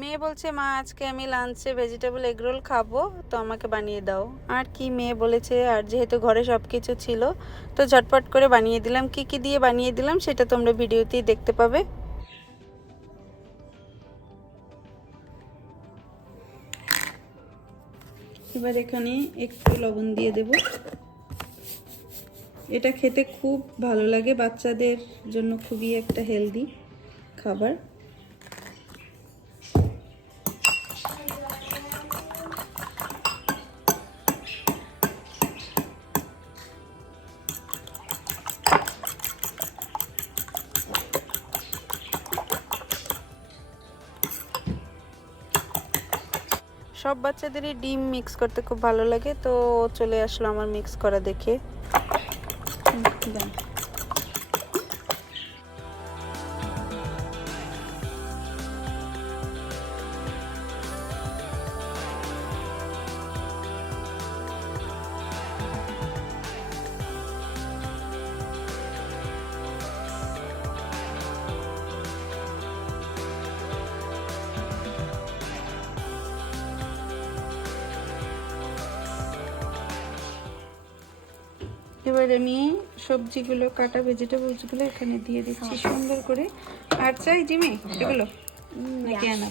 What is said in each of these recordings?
মেয়ে বলছে, মা, আজকে আমি লাঞ্চে ভেজিটেবল এগরোল খাব, তো আমাকে বানিয়ে দাও। আর কি মেয়ে বলেছে, আর যেহেতু ঘরে সব কিছু ছিল, তো ঝটপট করে বানিয়ে দিলাম। কি কি দিয়ে বানিয়ে দিলাম সেটা তোমরা ভিডিওতেই দেখতে পাবে। এবার এখানে একটু লবণ দিয়ে দেব। এটা খেতে খুব ভালো লাগে, বাচ্চাদের জন্য খুবই একটা হেলদি খাবার। সব বাচ্চাদেরই ডিম মিক্স করতে খুব ভালো লাগে, তো চলে আসলো আমার মিক্স করা দেখে। এবার আমি সবজিগুলো কাটা ভেজিটেবলসগুলো এখানে দিয়ে দিচ্ছি সুন্দর করে। আর চাই জিমি এগুলো? নাকি আনা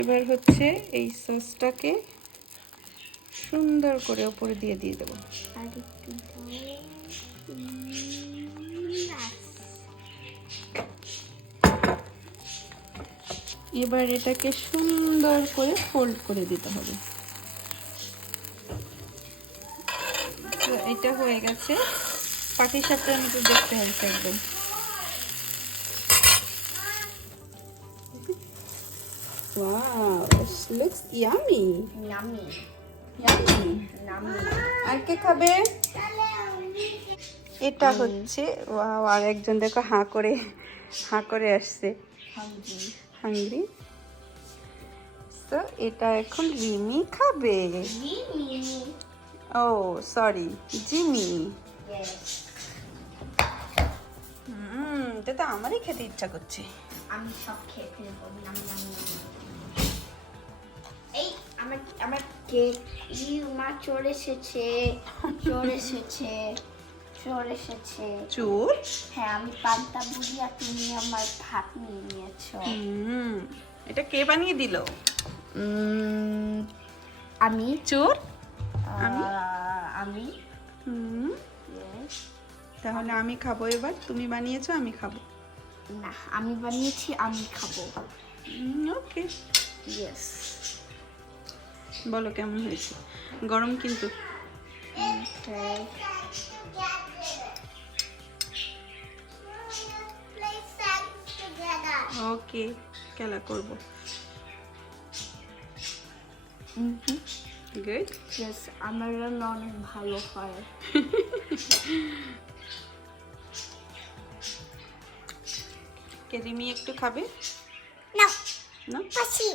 এবার হচ্ছে এই সসটাকে সুন্দর করে ওপরে দিয়ে দিয়ে দেবো। আর একটু এবার এটাকে সুন্দর করে ফোল্ড করে দিতে হবে। তো এটা হয়ে গেছে। পাটি সাপটার মতো দেখতে হয়েছে একদম। Wow, it looks yummy. নামি Yummy. নামি আর কে খাবে? এটা হচ্ছে ওয়াও আর একজন দেখো হাঁ করে হাঁ করে আসছে। হাঙ্গি হাংরি তো এটা এখন রিমি খাবে। ও সরি জিমি। ইয়েস হুম এটা তো আমারই খেতে ইচ্ছা করছে। আমি সব খেয়ে ফেলব এই আমার আমার কেক মা চোর এসেছে চোর এসেছে। চোর এসেছে। চুর হ্যাঁ আমি পান্তা বুড়ি আর তুমি আমার ভাত নিয়ে নিয়েছো। হুম এটা কে বানিয়ে দিল? আমি চোর আমি? আমি। হুম তাহলে আমি খাব এবার তুমি বানিয়েছো আমি খাব। না আমি বানিয়েছি আমি খাব। ওকে। ইয়েস বলো কেমন হয়েছে? গরম কিন্তু। ওকে খেলা করব। গুড ইয়েস আমার রান্না অনেক ভালো হয়। কে রিমি একটু খাবে? না। না? পাশি।